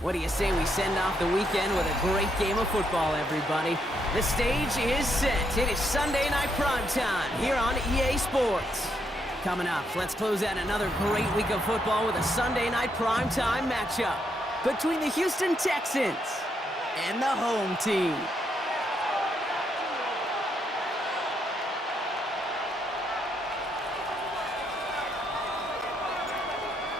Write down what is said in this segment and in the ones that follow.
What do you say we send off the weekend with a great game of football, everybody? The stage is set. It is Sunday night primetime here on EA Sports. Coming up, let's close out another great week of football with a Sunday night primetime matchup between the Houston Texans and the home team.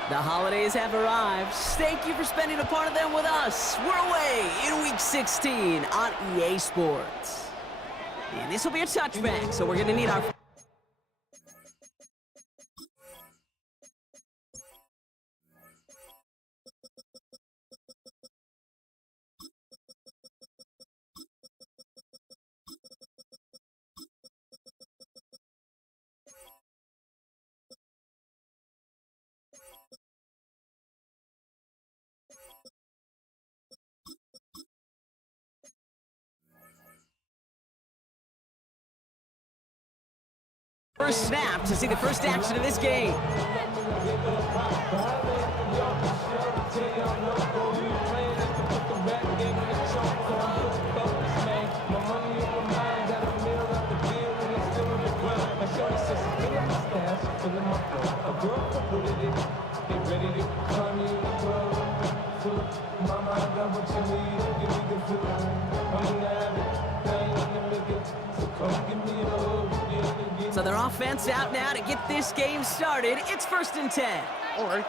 The holidays have arrived. Thank you for spending a part of them with us. We're away in Week 16 on EA Sports. And this will be a touchback, so we're going to need our... First snap to see the first action of this game. So their offense out now to get this game started. It's 1st and 10. All right.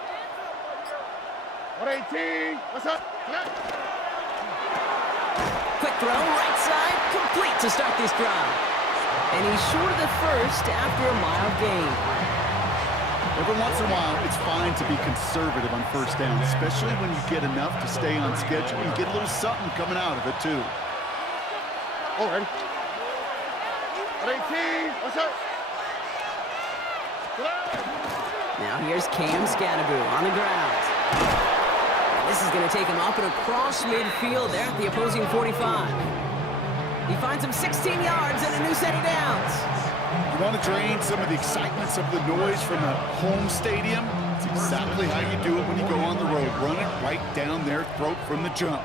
118. What's up? Quick throw, right side, complete to start this drive. And he's short of the first after a mild gain. Every once in a while, it's fine to be conservative on first down, especially when you get enough to stay on schedule. You get a little something coming out of it, too. All right. 118. What's up? Now here's Cam Scannaboo on the ground. And this is going to take him up and across midfield there at the opposing 45. He finds him 16 yards and a new set of downs. You want to drain some of the excitement, some of the noise from a home stadium? It's exactly how you do it when you go on the road. Run it right down their throat from the jump.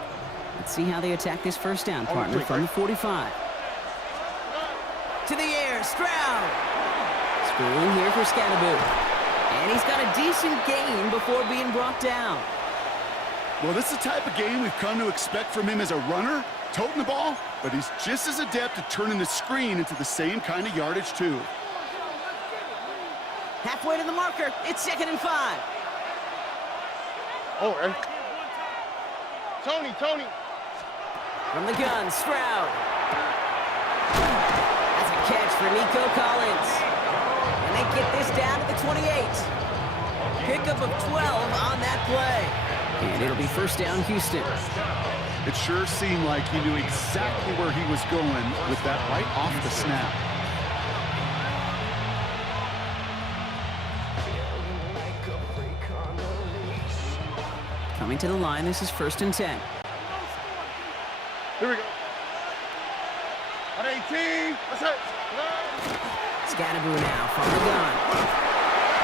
Let's see how they attack this first down, partner, from the 45. To the air, Stroud. Screen here for Scannaboo. And he's got a decent gain before being brought down. Well, this is the type of game we've come to expect from him as a runner, toting the ball, but he's just as adept at turning the screen into the same kind of yardage, too. Halfway to the marker. It's 2nd and 5. All right. Tony. From the gun, Stroud. That's a catch for Nico Collins. And they get this down to the 28. Pickup of 12 on that play. And it'll be first down, Houston. It sure seemed like he knew exactly where he was going with that right off the snap. Coming to the line, this is 1st and 10. Here we go. 118. What's up? Scannaboo now from the gun.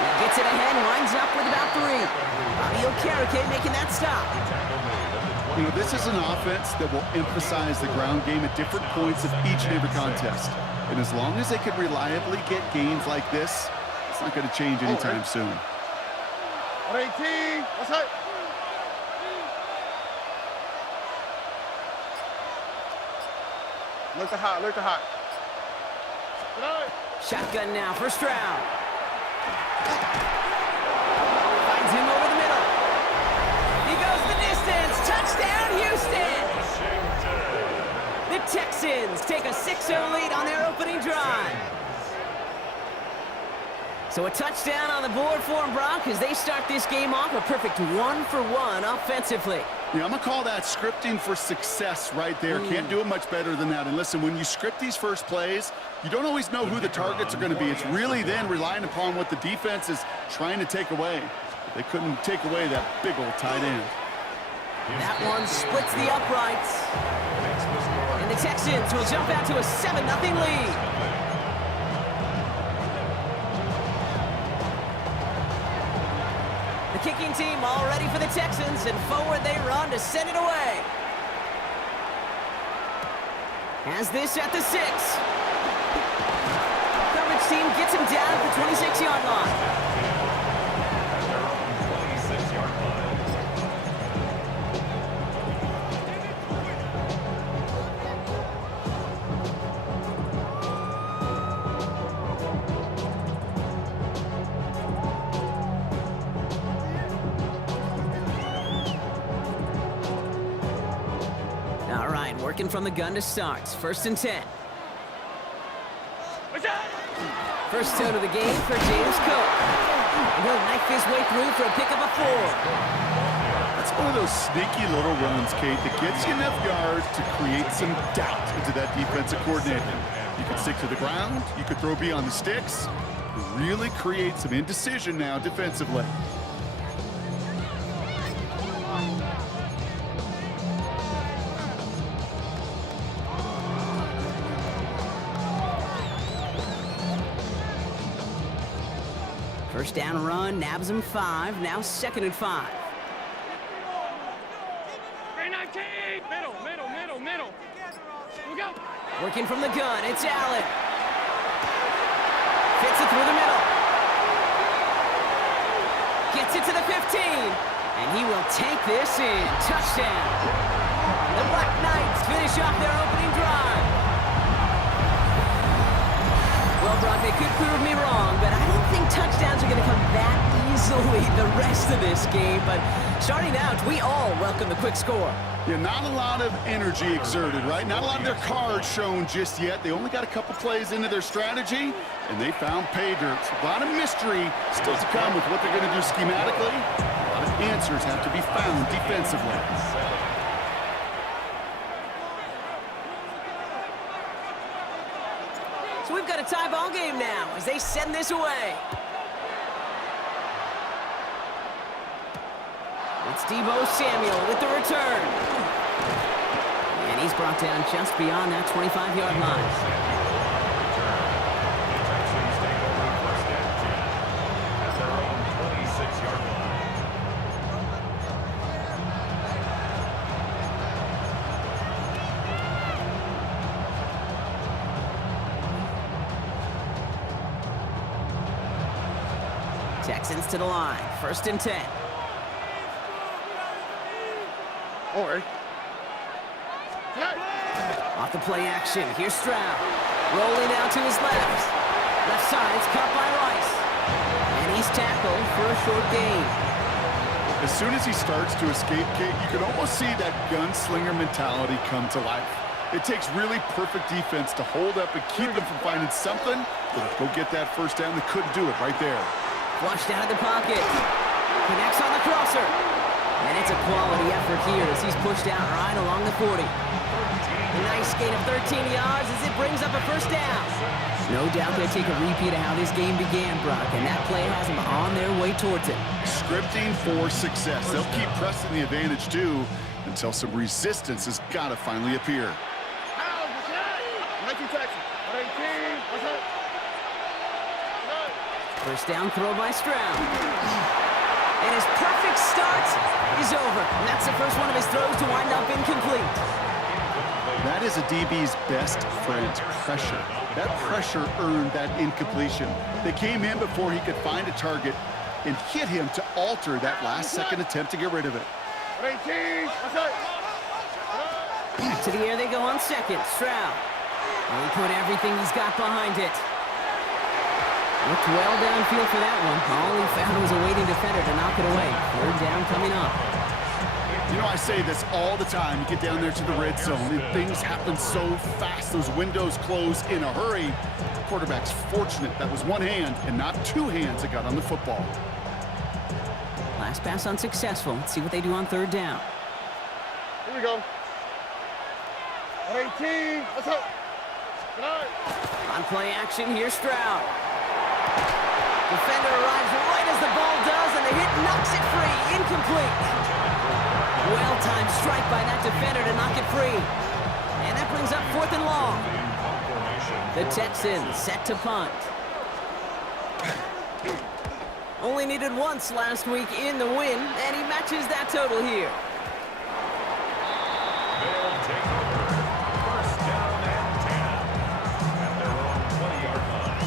He gets it ahead, winds up with about 3. Bobby Okereke making that stop. You know, this is an offense that will emphasize the ground game at different points of each and every contest. And as long as they can reliably get gains like this, it's not going to change anytime soon. 118. What's up? Look the hot. Shotgun now for Stroud. Finds him over the middle. He goes the distance. Touchdown, Houston! The Texans take a 6-0 lead on their opening drive. So a touchdown on the board for them, Brock, as they start this game off a perfect 1-for-1 offensively. Yeah, I'm going to call that scripting for success right there. Can't do it much better than that. And listen, when you script these first plays, you don't always know who the targets are going to be. It's really then relying upon what the defense is trying to take away. They couldn't take away that big old tight end. That one splits the uprights. And the Texans will jump out to a 7-0 lead. The kicking team all ready for the Texans, and forward they run to send it away. Has this at the 6. Coverage team gets him down at the 26-yard line. Working from the gun to start. 1st and 10. First tone of the game for James Cook. And he'll knife his way through for a pickup of 4. That's one of those sneaky little runs, Kate, that gets you enough yards to create some doubt into that defensive coordinator. You can stick to the ground. You could throw beyond the sticks. Really create some indecision now defensively. First down run, nabs him 5, now 2nd and 5. Middle. We go. Working from the gun, it's Allen. Fits it through the middle. Gets it to the 15, and he will take this in. Touchdown. The Black Knights finish off their opening drive. Well, Brock, they could prove me wrong, but I don't think touchdowns are going to come that easily the rest of this game. But starting out, we all welcome the quick score. Yeah, not a lot of energy exerted, right? Not a lot of their cards shown just yet. They only got a couple plays into their strategy, and they found pay dirt. A lot of mystery still to come with what they're going to do schematically. A lot of answers have to be found defensively. So we've got a tie ball game now as they send this away. It's Deebo Samuel with the return. And he's brought down just beyond that 25-yard line. Texans to the line. 1st and 10. All right. Off the play action. Here's Stroud. Rolling out to his left. Left side. It's caught by Rice. And he's tackled for a short gain. As soon as he starts to escape, Kate, you can almost see that gunslinger mentality come to life. It takes really perfect defense to hold up and keep them from finding something. But go get that first down. They couldn't do it right there. Flushed out of the pocket. Connects on the crosser. And it's a quality effort here as he's pushed out right along the 40. A nice gain of 13 yards as it brings up a first down. No doubt they take a repeat of how this game began, Brock, and that play has them on their way towards it. Scripting for success. They'll keep pressing the advantage, too, until some resistance has got to finally appear. First down throw by Stroud. And his perfect start is over. And that's the first one of his throws to wind up incomplete. That is a DB's best friend, pressure. That pressure earned that incompletion. They came in before he could find a target and hit him to alter that last-second attempt to get rid of it. Back to the air they go on 2nd. Stroud. And he put everything he's got behind it. Looked well downfield for that one. All he found was a waiting defender to knock it away. 3rd down coming up. You know, I say this all the time. You get down there to the red zone, and things happen so fast. Those windows close in a hurry. The quarterback's fortunate that was one hand and not two hands that got on the football. Last pass unsuccessful. Let's see what they do on 3rd down. Here we go. 18. Let's go. On play action, here's Stroud. Defender arrives right as the ball does, and the hit knocks it free. Incomplete. Well-timed strike by that defender to knock it free. And that brings up 4th and long. The Texans set to punt. Only needed once last week in the win, and he matches that total here. They'll take over. First down and 10 at their own 20-yard line.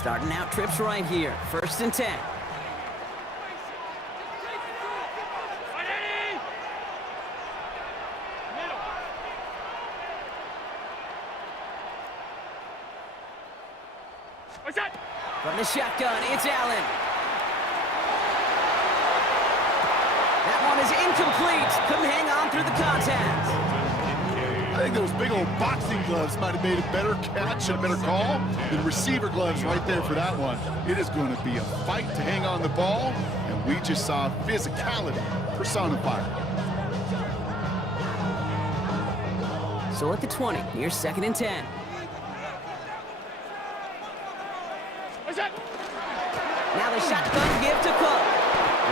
Starting out trips right here. First and 10. What's that? From the shotgun, it's Allen. That one is incomplete. Couldn't hang on through the contact. I think those big old boxing gloves might have made a better catch and a better call than receiver gloves right there for that one. It is going to be a fight to hang on the ball, and we just saw physicality personified. So at the 20, here's second and 10. What's that? Now the shotgun give to Cook.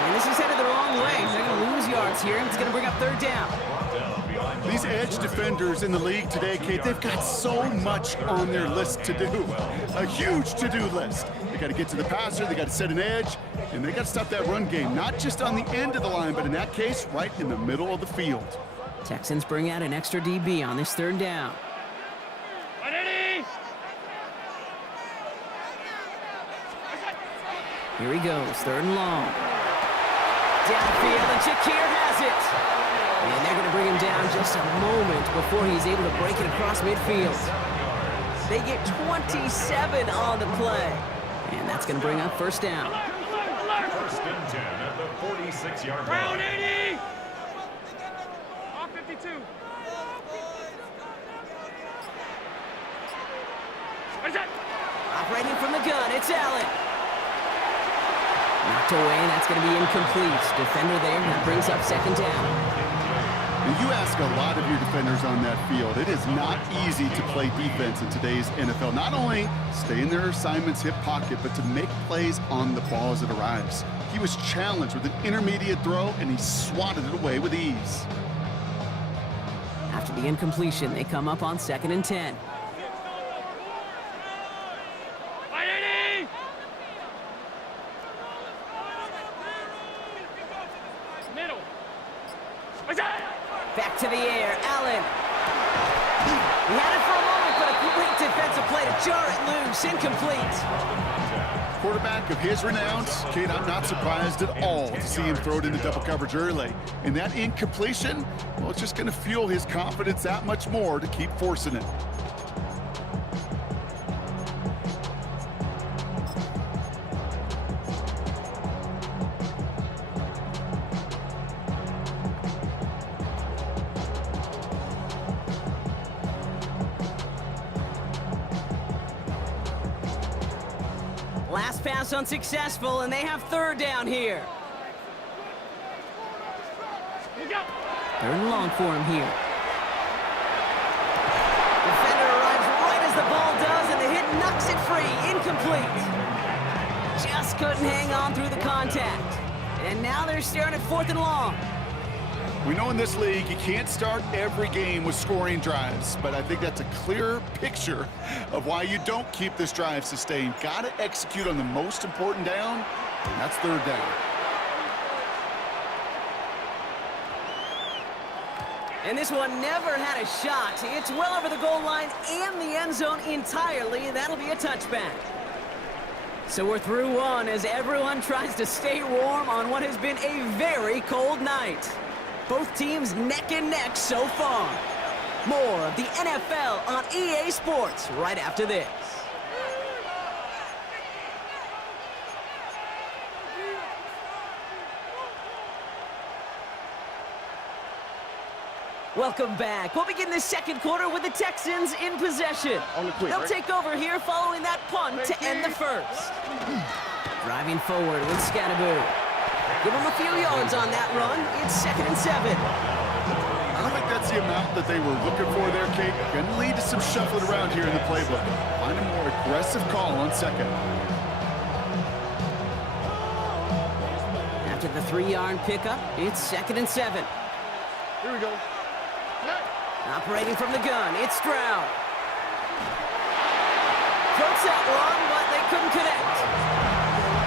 And this is headed the wrong way. They're going to lose yards here, and it's going to bring up third down. These edge defenders in the league today, Kate, they've got so much on their list to do. A huge to-do list. They got to get to the passer, they got to set an edge, and they got to stop that run game, not just on the end of the line, but in that case, right in the middle of the field. Texans bring out an extra DB on this third down. Here he goes, third and long. Downfield, and Shakir has it. And they're going to bring him down just a moment before he's able to break it across midfield. They get 27 on the play. And that's going to bring up first down. First and 10 at the 46-yard line. Round 80! Off 52. What is that? Operating from the gun, it's Allen. Knocked away, that's going to be incomplete. Defender there, that brings up second down. You ask a lot of your defenders on that field. It is not easy to play defense in today's NFL. Not only stay in their assignment's hip pocket, but to make plays on the ball as it arrives. He was challenged with an intermediate throw, and he swatted it away with ease. After the incompletion, they come up on second and 10. Middle. What's that? Back to the air, Allen. He had it for a moment, but a great defensive play to jar it loose, incomplete. Quarterback of his renown, Kate, I'm not surprised at all to see him throw it into double coverage early. And that incompletion, well, it's just going to fuel his confidence that much more to keep forcing it. Last pass unsuccessful, and they have third down here. Look out! Third and long for him here. Defender arrives right as the ball does, and the hit knocks it free. Incomplete. Just couldn't hang on through the contact. And now they're staring at fourth and long. We know in this league you can't start every game with scoring drives, but I think that's a clear picture of why you don't keep this drive sustained. Got to execute on the most important down, and that's third down. And this one never had a shot. It's well over the goal line and the end zone entirely. That'll be a touchback. So we're through one as everyone tries to stay warm on what has been a very cold night. Both teams neck and neck so far. More of the NFL on EA Sports right after this. Welcome back. We'll begin the second quarter with the Texans in possession. They'll take over here following that punt to end the first. Driving forward with Scatterbo. Give them a few yards on that run. It's 2nd and 7. I don't think that's the amount that they were looking for there, Kate. Going to lead to some shuffling around here in the playbook. Find a more aggressive call on 2nd. After the 3-yard pickup, it's 2nd and 7. Here we go. Operating from the gun, it's Stroud. Floats that one, but they couldn't connect.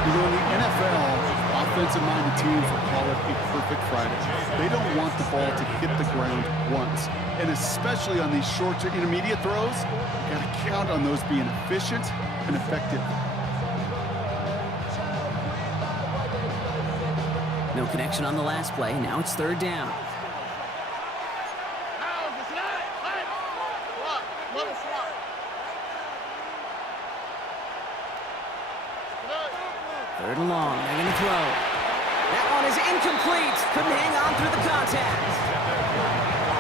You know, in the NFL, offensive-minded teams will call it a perfect Friday. They don't want the ball to hit the ground once. And especially on these short to intermediate throws, you got to count on those being efficient and effective. No connection on the last play. Now it's 3rd down. Third and long. They're going to throw. That one is incomplete. Couldn't hang on through the contact.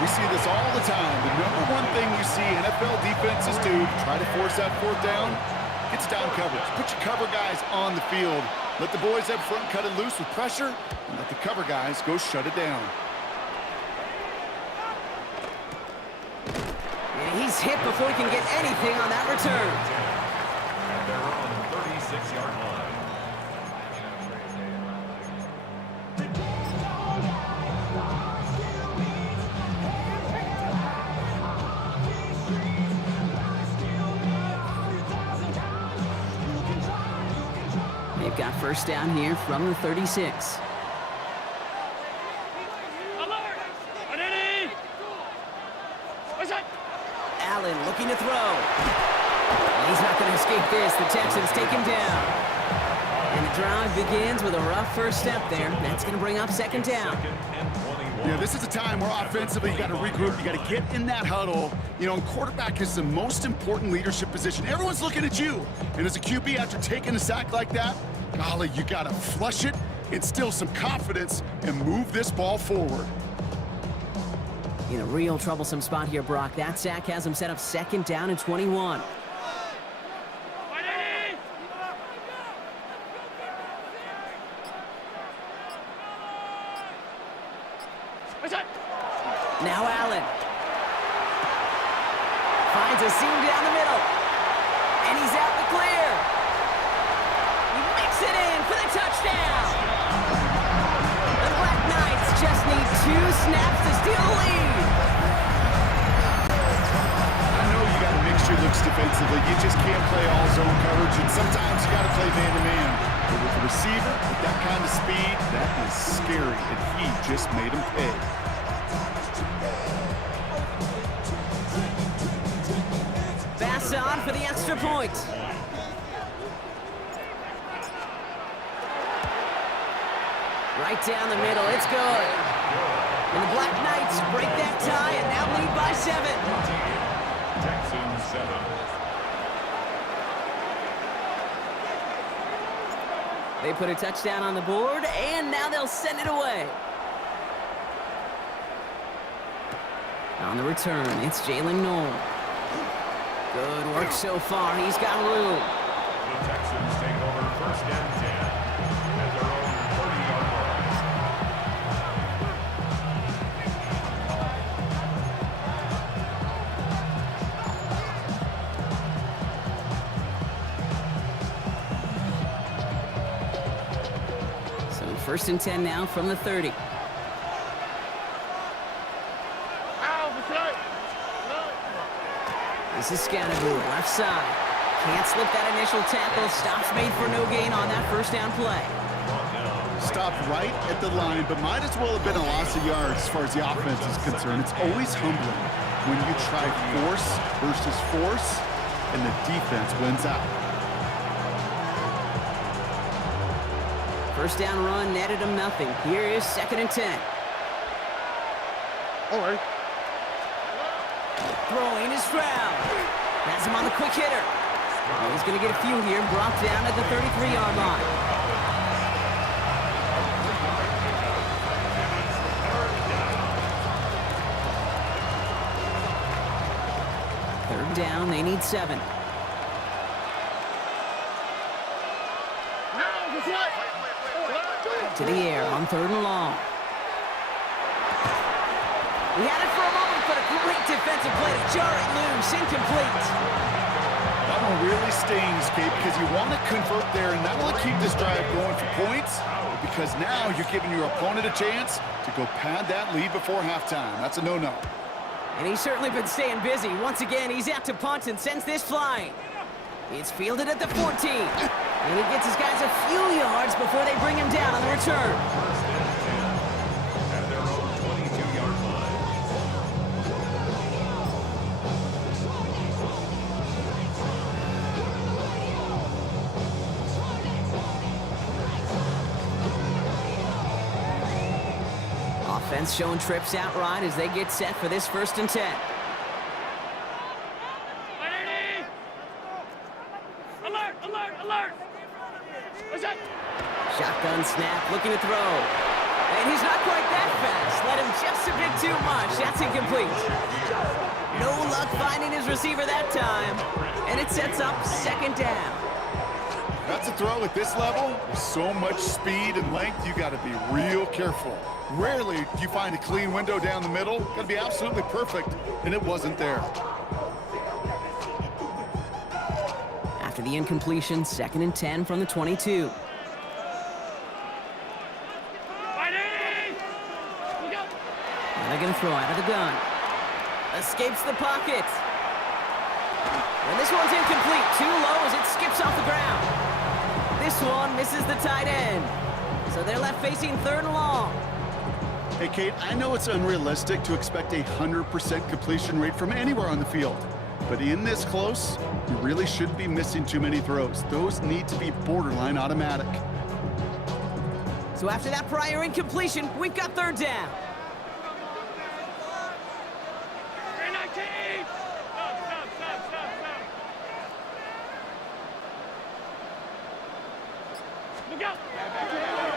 We see this all the time. The number one thing you see NFL defenses do, try to force that 4th down, it's down coverage. Put your cover guys on the field. Let the boys up front cut it loose with pressure, and let the cover guys go shut it down. And he's hit before he can get anything on that return. And they're on the 36-yard line. They've got 1st down here from the 36. Allen looking to throw. He's not going to escape this. The Texans take him down. And the drive begins with a rough first step there. That's going to bring up 2nd down. Yeah, this is a time where offensively you got to regroup. You got to get in that huddle. You know, and quarterback is the most important leadership position. Everyone's looking at you. And as a QB, after taking a sack like that, golly, you got to flush it, instill some confidence, and move this ball forward. In a real troublesome spot here, Brock. That sack has him set up 2nd down and 21. Now Allen. Finds a seam down the middle. And he's out the clear. He makes it in for the touchdown. The Black Knights just need 2 snaps to steal the lead. I know you got to mix your looks defensively. You just can't play all zone coverage, and sometimes you got to play man-to-man. But with the receiver, with that kind of speed, that is scary, and he just made him pay. Pass on for the extra point. Right down the middle, it's good. And the Black Knights break that tie and now lead by 7. Texans 7. They put a touchdown on the board, and now they'll send it away. On the return, it's Jalen Noel. Good work so far. He's got room. The Texans take over 1st and 10 at their own 30-yard line. So 1st and 10 now from the 30. This is Scatterboo, left side. Can't slip that initial tackle. Stops made for no gain on that 1st down play. Stopped right at the line, but might as well have been a loss of yards as far as the offense is concerned. It's always humbling when you try force versus force, and the defense wins out. 1st down run netted him nothing. Here is 2nd and 10. All right. Throwing is Stroud. Has him on the quick hitter. He's going to get a few here, brought down at the 33-yard line. Third down, they need 7. To the the air on 3rd and long. He had it for a moment, but a great defensive play to jar it loose. Incomplete. That one really stings, Kate, because you want to convert there, and that will keep this drive going for points, because now you're giving your opponent a chance to go pad that lead before halftime. That's a no-no. And he's certainly been staying busy. Once again, he's out to punt and sends this flying. It's fielded at the 14. And he gets his guys a few yards before they bring him down on the return. At their own 22-yard line. Offense showing trips out right as they get set for this 1st and 10. Alert! Alert! Alert! What's that? Shotgun snap, looking to throw. And he's not quite that fast. Let him just a bit too much. That's incomplete. No luck finding his receiver that time. And it sets up 2nd down. That's a throw at this level. With so much speed and length, you got to be real careful. Rarely do you find a clean window down the middle. Got to be absolutely perfect, and it wasn't there. After the incompletion, 2nd and 10 from the 22. And they're going to throw out of the gun. Escapes the pocket. And this one's incomplete. Too low as it skips off the ground. This one misses the tight end. So they're left facing 3rd and long. Hey, Kate, I know it's unrealistic to expect a 100% completion rate from anywhere on the field. But in this close, you really shouldn't be missing too many throws. Those need to be borderline automatic. So after that prior incompletion, we've got 3rd down.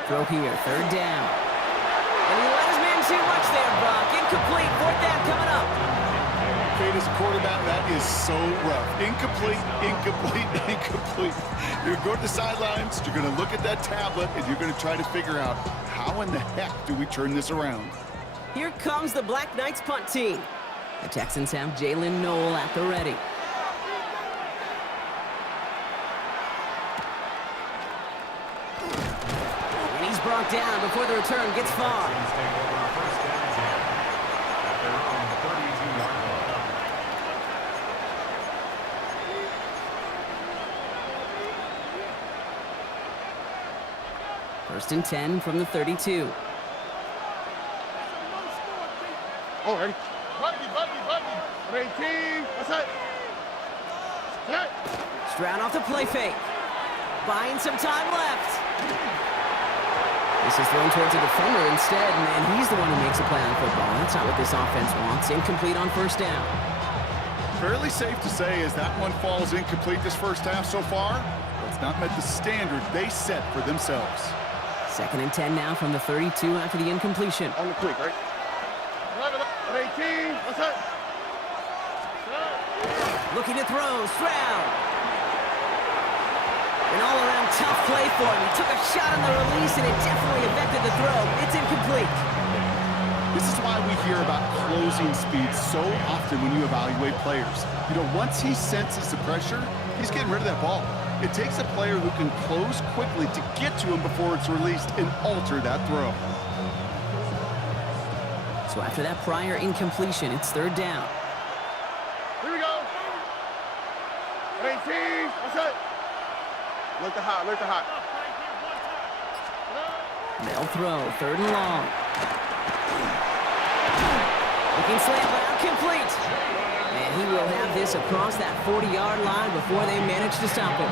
Throw here, 3rd down. And he let his man too much there, Brock. Incomplete, 4th down coming up. Kate, as a quarterback, that is so rough. Incomplete, incomplete, incomplete. You're going to the sidelines, you're going to look at that tablet, and you're going to try to figure out how in the heck do we turn this around. Here comes the Black Knights punt team. The Texans have Jalen Noel at the ready. And he's brought down before the return gets far. Take over 1st and 10 at their own 32-yard line. 1st and 10 from the 32. All ready. Buddy. 18. What's that? Set. Stroud off the play fake. Buying some time left. This is thrown towards the defender instead, and he's the one who makes a play on football. That's not what this offense wants. Incomplete on 1st down. Fairly safe to say as that one falls incomplete this 1st half so far, it's not met the standard they set for themselves. 2nd and 10 now from the 32 after the incompletion. On the quick, right? 18. What's that? Looking to throw, Stroud. An all-around tough play for him. He took a shot on the release, and it definitely affected the throw. It's incomplete. This is why we hear about closing speed so often when you evaluate players. You know, once he senses the pressure, he's getting rid of that ball. It takes a player who can close quickly to get to him before it's released and alter that throw. So after that prior incompletion, it's 3rd down. Here we go. 18. What's that? Look the hot. They'll throw, 3rd and long. Looking slant, but out complete. And he will have this across that 40-yard line before they manage to stop him.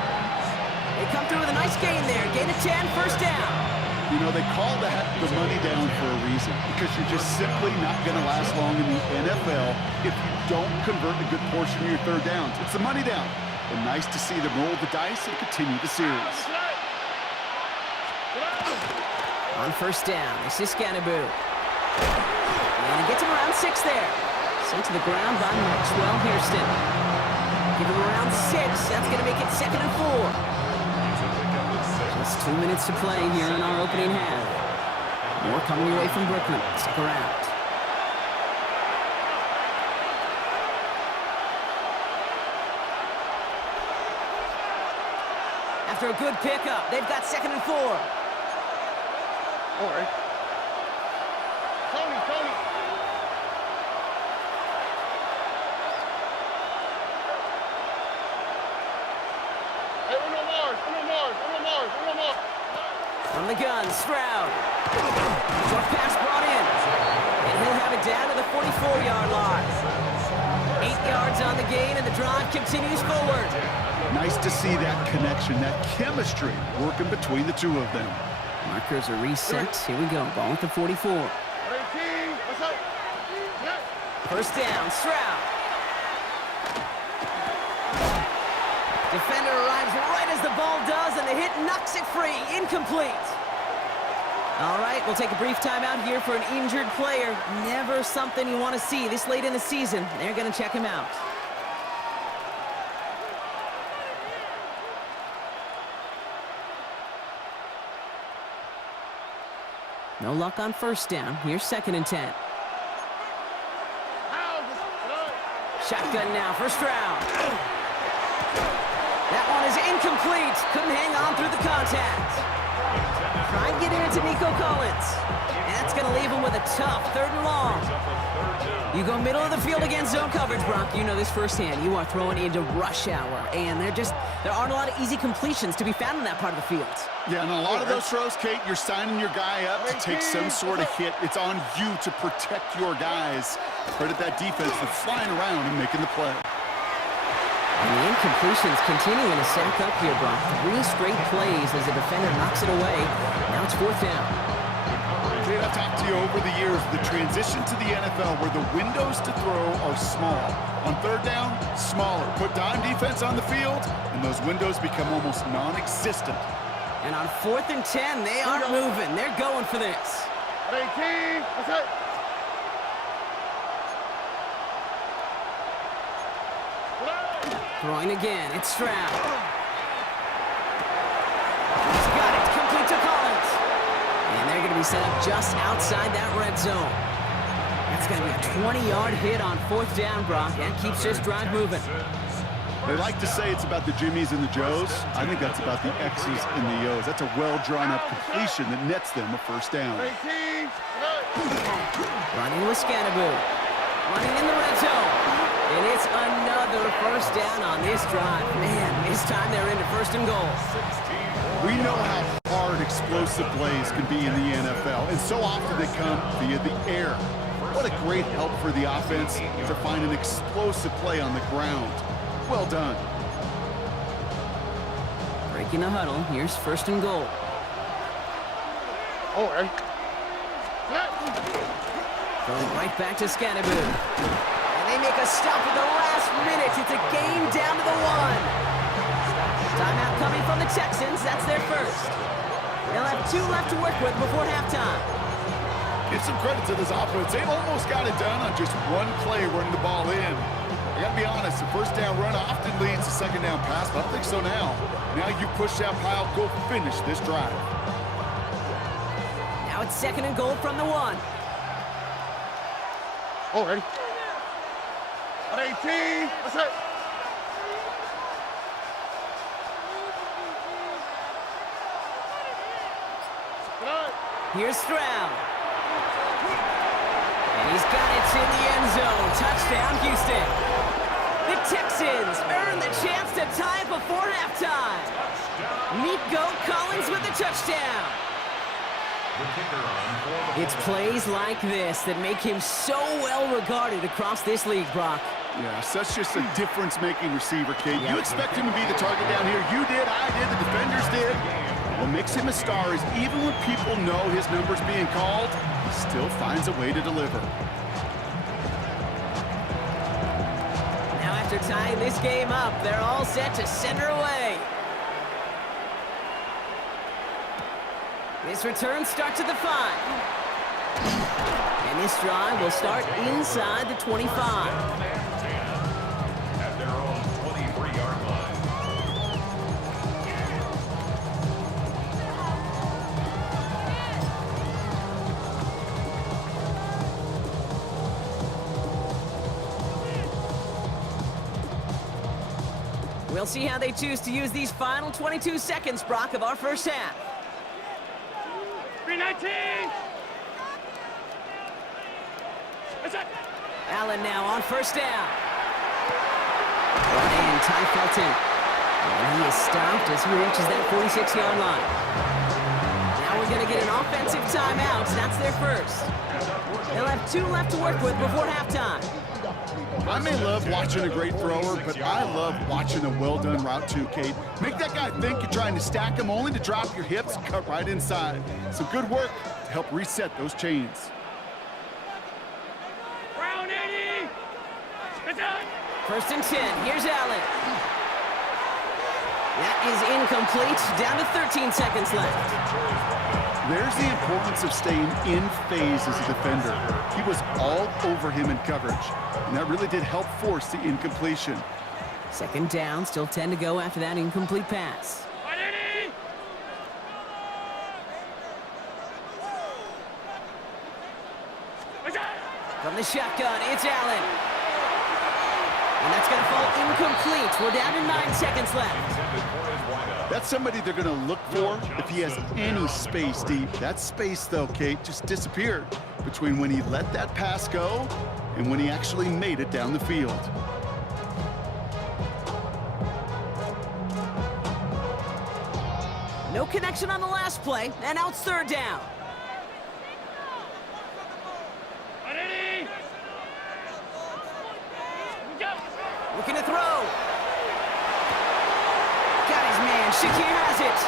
They come through with a nice gain there. Gain of 10, 1st down. You know, they call that the money down for a reason, because you're just simply not going to last long in the NFL if you don't convert a good portion of your 3rd downs. It's the money down. And nice to see them roll the dice and continue the series. On 1st down, this is Scannaboo. And he gets him around 6 there. Sent to the ground by Maxwell Hairston. Give him around 6. That's going to make it 2nd and 4. Just 2 minutes to play here in our opening half. More coming your way from Brooklyn. Stick around. After a good pickup, they've got 2nd and 4. All right. Tony. Hey, Uno Mars. From the gun, Stroud. Short pass brought in. And he'll have it down to the 44-yard line. 8 yards on the gain, and the drive continues forward. Nice to see that connection, that chemistry working between the two of them. Markers are reset. Here we go. Ball at the 44. What's up? Yeah. First down, Stroud. Defender arrives right as the ball does, and the hit knocks it free. Incomplete. All right, we'll take a brief timeout here for an injured player. Never something you want to see this late in the season. They're going to check him out. No luck on first down. Here's 2nd and 10. Shotgun now for Stroud. That one is incomplete. Couldn't hang on through the contact. Try and get into Nico Collins. And that's going to leave him with a tough 3rd and long. You go middle of the field against zone coverage, Brock. You know this firsthand. You are throwing into rush hour. And there aren't a lot of easy completions to be found in that part of the field. Yeah, and a lot of those throws, Kate, you're signing your guy up to take some sort of hit. It's on you to protect your guys. Credit that defense for flying around and making the play. And the incompletions continuing to stack up here, Brock. 3 straight plays as the defender knocks it away. Now it's 4th down. Kate, I've talked to you over the years, the transition to the NFL where the windows to throw are small. On 3rd down, smaller. Put dime defense on the field, and those windows become almost non-existent. And on 4th and 10, they aren't moving. They're going for this. 18. What's up? Throwing again. It's Stroud. He's got it. Complete to Collins. And they're going to be set up just outside that red zone. That's going to be a 20-yard hit on 4th down, Brock. That keeps this drive moving. They like to say it's about the Jimmies and the Joes. I think that's about the X's and the O's. That's a well-drawn-up completion that nets them a 1st down. 18. Running with Scannaboo. Running in the red zone. And it's another 1st down on this drive. Man, this time they're into 1st and goal. We know how hard explosive plays can be in the NFL, and so often they come via the air. What a great help for the offense to find an explosive play on the ground. Well done. Breaking the huddle. Here's 1st and goal. All right. Going right back to Scannaboo. And they make a stop at the last minute. It's a game down to the 1. Timeout coming from the Texans. That's their 1st. They'll have 2 left to work with before halftime. Give some credit to this offense. They almost got it done on just 1 play running the ball in. I got to be honest, the 1st down run often leads to 2nd down pass, but I don't think so now. Now you push that pile, go finish this drive. Now it's 2nd and goal from the 1. All ready. 18. What's up? Here's Stroud. And he's got it in the end zone. Touchdown, Houston. The Texans earn the chance to tie it before halftime. Nico Collins with the touchdown. It's plays like this that make him so well regarded across this league, Brock. Yeah, such just a difference-making receiver, Kate. You expect him to be the target down here. You did, I did, the defenders did. What makes him a star is even when people know his number's being called, he still finds a way to deliver. Now after tying this game up, they're all set to send her away. This return starts at the 5. And this drive will start inside the 25. At their own 23-yard line. We'll see how they choose to use these final 22 seconds, Brock, of our first half. 319. What's that? Allen now on first down. And Ty Felton. And he is stopped as he reaches that 46-yard line. Now we're going to get an offensive timeout. That's their first. They'll have 2 left to work with before halftime. I may love watching a great thrower, but I love watching a well-done route too, Kate. Make that guy think you're trying to stack him only to drop your hips and cut right inside. Some good work to help reset those chains. Brown 80. It's out. First and 10. Here's Allen. That is incomplete. Down to 13 seconds left. There's the importance of staying in phase as a defender. He was all over him in coverage, and that really did help force the incompletion. Second down, still 10 to go after that incomplete pass. 180. What's that? From the shotgun, it's Allen. And that's going to fall incomplete. We're down to 9 seconds left. That's somebody they're going to look for if he has any space deep. That space, though, Kate, just disappeared between when he let that pass go and when he actually made it down the field. No connection on the last play, and now it's third down. 180. Go. Looking to throw. Got his man. Shakir has it.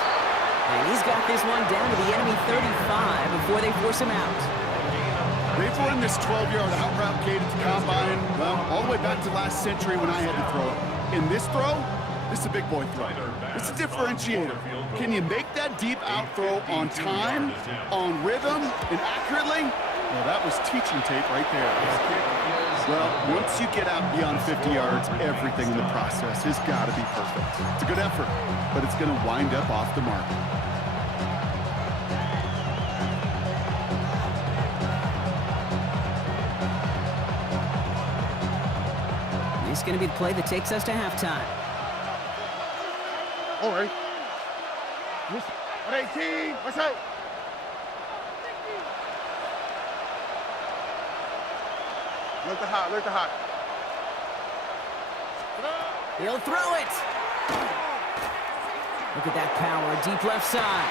And he's got this one down to the enemy 35 before they force him out. They've run this 12-yard out route, Kate, at the combine, well, all the way back to last century when I had to throw it. In this throw, this is a big boy throw. It's a differentiator. Can you make that deep out throw on time, on rhythm, and accurately? Well, that was teaching tape right there. Well, once you get out beyond 50 yards, everything in the process has got to be perfect. It's a good effort, but it's going to wind up off the mark. This is going to be the play that takes us to halftime. All right. 118. What's up? Look the hot, look the hot. He'll throw it. Look at that power, deep left side.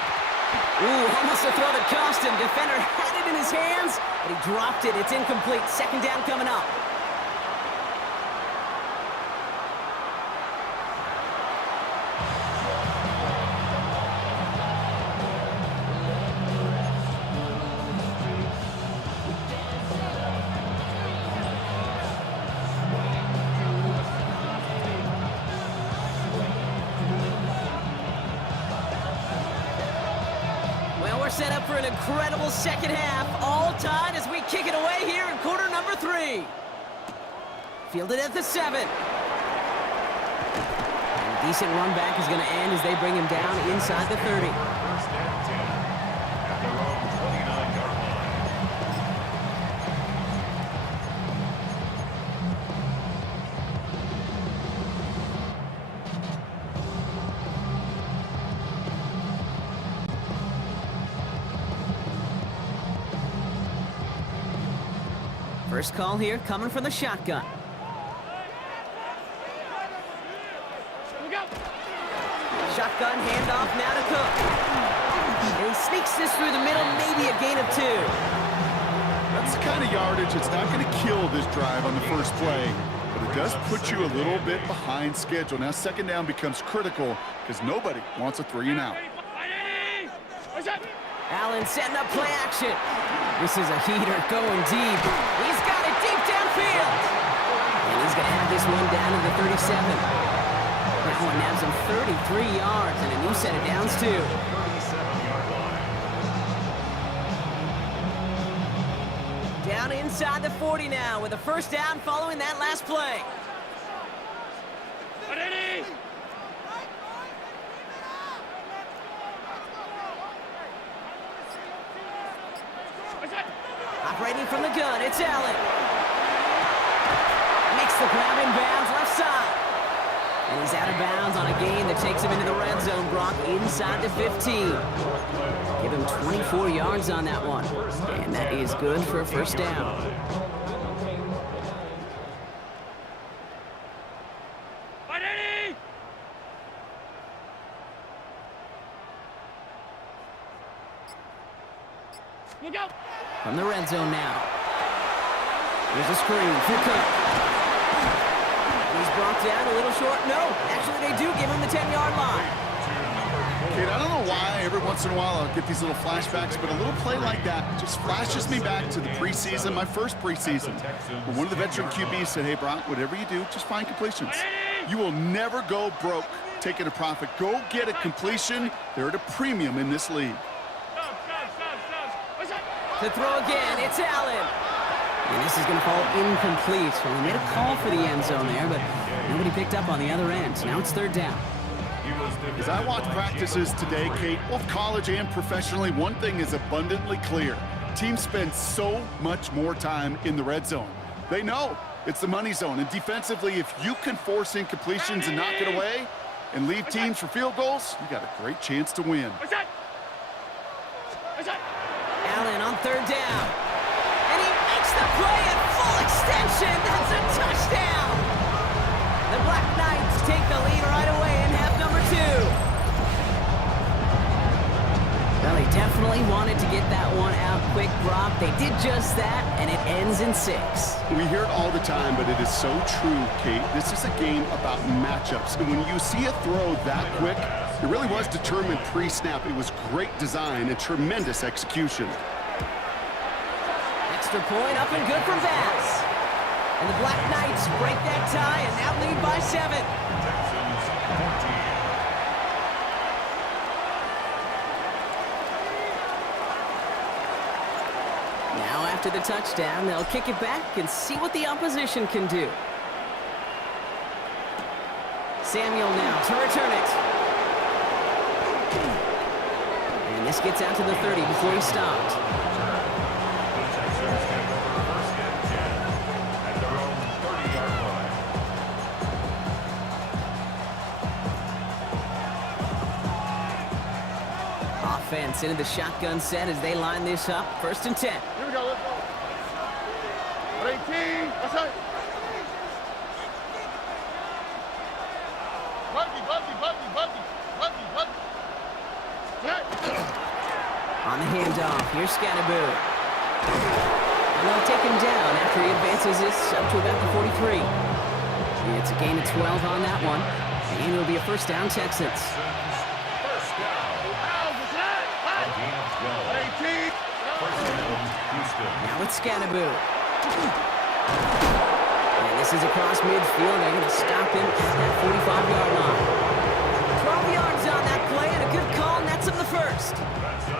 Ooh, almost a throw that cost him. Defender had it in his hands, but he dropped it. It's incomplete. Second down coming up. Set up for an incredible second half, all tied as we kick it away here in quarter number 3. Fielded at the 7. And a decent run back is going to end as they bring him down inside the 30. First and 10 at their own 29-yard line. First call here coming from the shotgun. Shotgun handoff now to Cook. And he sneaks this through the middle, maybe a gain of 2. That's the kind of yardage that's not going to kill this drive on the first play, but it does put you a little bit behind schedule. Now second down becomes critical because nobody wants a 3 and out. Allen setting up play action. This is a heater going deep. He's got it deep downfield. And he's going to have this one down to the 37. That one nabs him 33 yards and a new set of downs too. 37-yard line. Down inside the 40 now with a first down following that last play. 180. Operating from the gun, it's Allen. Makes the grab in bounds left side. And he's out of bounds on a gain that takes him into the red zone, Brock, inside the 15. Give him 24 yards on that one. And that is good for a first down. Ready? Look out! From the red zone now. Here's a screen for Cook. He's brought down a little short. No, actually they do give him the 10-yard line. Kate, I don't know why every once in a while I'll get these little flashbacks, but a little play like that just flashes me back to the preseason, my first preseason. When one of the veteran QBs said, hey, Brock, whatever you do, just find completions. You will never go broke taking a profit. Go get a completion. They're at a premium in this league. To throw again, it's Allen. And this is going to fall incomplete. Well, he made a call for the end zone there, but nobody picked up on the other end. Now it's third down. As I watch practices today, Kate, both college and professionally, one thing is abundantly clear. Teams spend so much more time in the red zone. They know it's the money zone. And defensively, if you can force incompletions and knock it away and leave teams for field goals, you got a great chance to win. Allen on third down. And he makes the play at full extension. That's a touchdown. The Black Knights take the lead right away in half number 2. Well, they definitely wanted to get that one out quick, Brock. They did just that, and it ends in 6. We hear it all the time, but it is so true, Kate. This is a game about matchups. And when you see a throw that quick, it really was determined pre-snap. It was great design and tremendous execution. Extra point up and good from Bass. And the Black Knights break that tie and now lead by 7. Now after the touchdown, they'll kick it back and see what the opposition can do. Samuel now to return it. And this gets out to the 30 before he stopped. Offense into the shotgun set as they line this up. 1st and 10. Here we go, let's go. 18, that's it. Buggy. On the handoff, here's Scatterboo. And they'll take him down after he advances this up to about the 43. It's a gain of 12 on that one. And it'll be a first down, Texans. Now it's Scatterboo. And this is across midfield. They're going to stop him at that 45-yard line. 12 yards on that play and a good call, and that's him the first.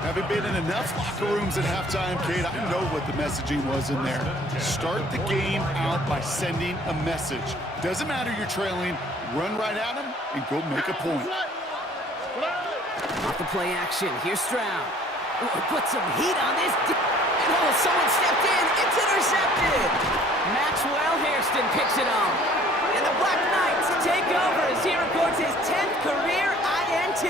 Having been in enough locker rooms at halftime, Kate, I know what the messaging was in there. Start the game out by sending a message. Doesn't matter you're trailing, run right at him and go make a point. Off the play action, here's Stroud. Ooh, put some heat on this. And someone stepped in. It's intercepted. Maxwell Hairston picks it off. And the Black Knights take over as he records his 10th career INT.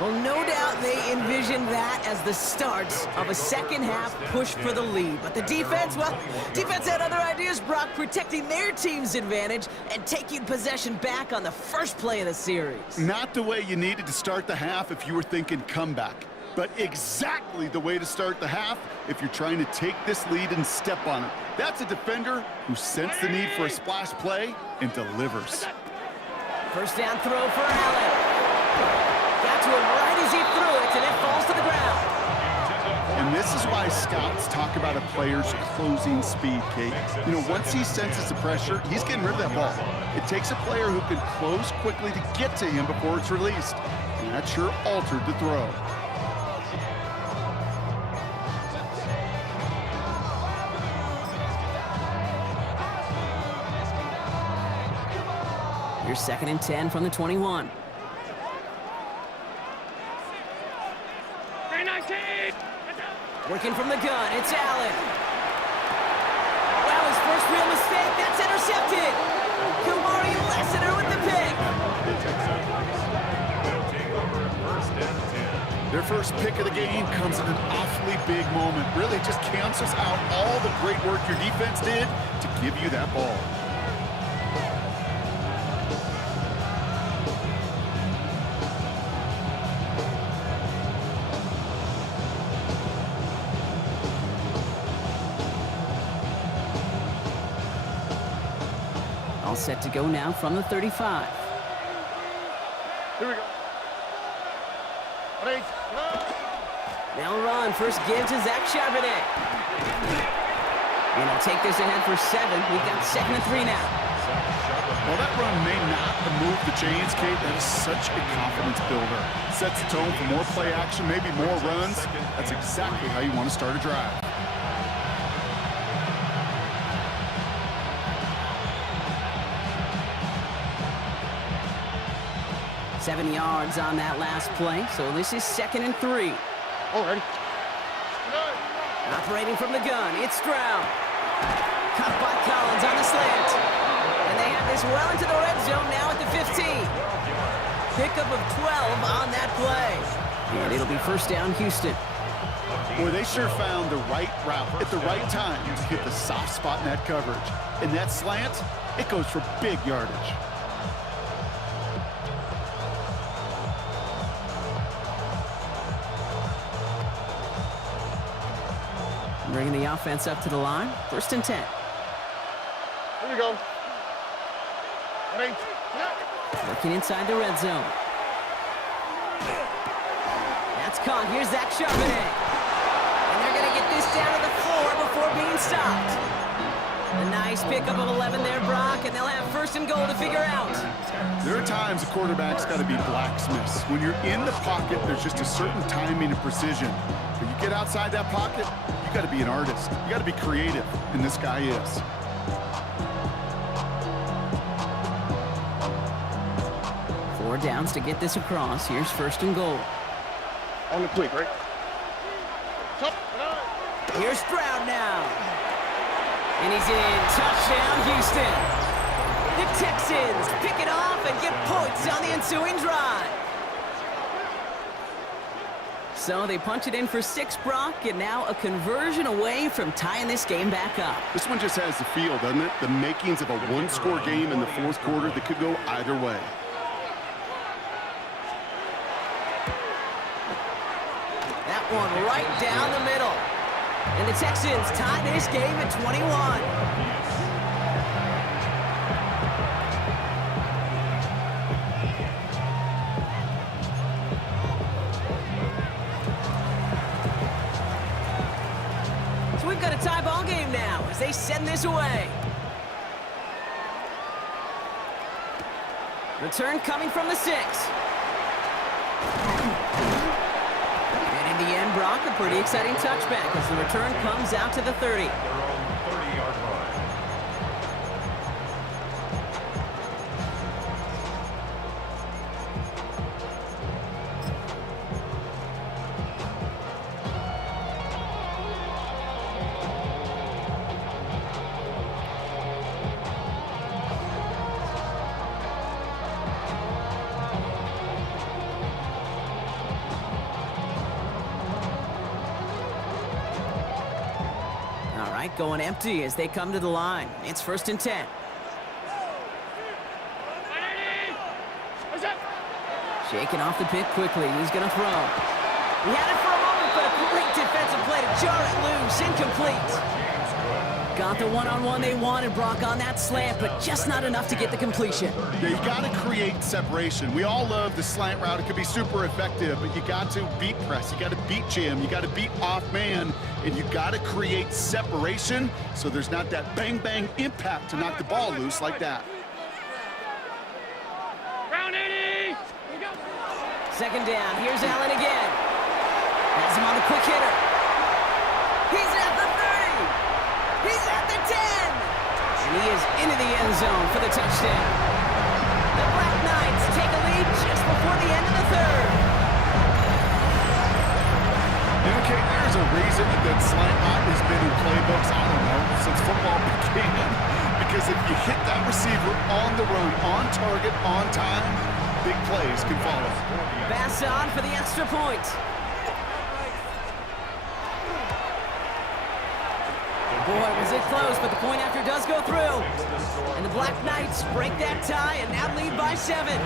Well, no doubt they envisioned that as the start of a second-half push for the lead. But the defense, well, defense had other ideas, Brock, protecting their team's advantage and taking possession back on the first play of the series. Not the way you needed to start the half if you were thinking comeback, but exactly the way to start the half if you're trying to take this lead and step on it. That's a defender who sensed the need for a splash play and delivers. First down throw for Allen. Got to him right as he threw it, and it falls to the ground. And this is why scouts talk about a player's closing speed, Kate. You know, once he senses the pressure, he's getting rid of that ball. It takes a player who can close quickly to get to him before it's released. And that sure altered the throw. Here's 2nd and 10 from the 21. Working from the gun, it's Allen. Well, his first real mistake, that's intercepted. Kumari Lesson first pick of the game comes at an awfully big moment. Really just cancels out all the great work your defense did to give you that ball. All set to go now from the 35. Here we go. Ready? They'll run. First give to Zach Charbonnet. And he'll take this ahead for 7. We've got 2nd and 3 now. Well, that run may not have moved the chains, Kate. That is such a confidence builder. Sets the tone for more play action, maybe more runs. That's exactly how you want to start a drive. Seven yards on that last play, so this is 2nd and 3. Oh, ready? Operating from the gun, it's Stroud. Caught by Collins on the slant. And they have this well into the red zone now at the 15. Pickup of 12 on that play. And it'll be first down, Houston. Boy, they sure found the right route at the right time to hit the soft spot in that coverage. And that slant, it goes for big yardage. Bringing the offense up to the line. 1st and 10. Here we go. Ready? Working inside the red zone. That's caught. Here's Zach Charbonnet. And they're going to get this down to the floor before being stopped. A nice pickup of 11 there, Brock, and they'll have 1st and goal to figure out. There are times a quarterback's got to be blacksmiths. When you're in the pocket, there's just a certain timing and precision. When you get outside that pocket, you got to be an artist. You got to be creative, and this guy is. Four downs to get this across. Here's 1st and goal. On the quick, right? Here's Stroud now. And he's in. Touchdown, Houston. The Texans pick it off and get points on the ensuing drive. So they punch it in for 6, Brock, and now a conversion away from tying this game back up. This one just has the feel, doesn't it? The makings of a one-score game in the 4th quarter that could go either way. That one right down the middle. And the Texans tie this game at 21. We've got a tie ball game now as they send this away. Return coming from the 6. And in the end, Brock, a pretty exciting touchback as the return comes out to the 30. Their own 30-yard line. Going empty as they come to the line. It's 1st and 10. Shaking off the pick quickly. He's going to throw. He had it for a moment, but a great defensive play to jar it loose. Incomplete. Got the one-on-one they wanted, Brock, on that slant, but just not enough to get the completion. Yeah, you got to create separation. We all love the slant route. It could be super effective, but you got to beat press. You got to beat jam. You got to beat off man, and you got to create separation so there's not that bang-bang impact to knock the ball loose like that. Round 80. 2nd down. Here's Allen again. Has him on the quick hitter. He's at the 30. He's at the 10. And he is into the end zone for the touchdown. The Black Knights take a lead just before the end of the 3rd. You know, Kate, there's a reason that slant route has been in playbooks, I don't know, since football began. Because if you hit that receiver on the run, on target, on time, big plays can follow. Pass on for the extra point. Boy, was it close, but the point after does go through. And the Black Knights break that tie and now lead by 7.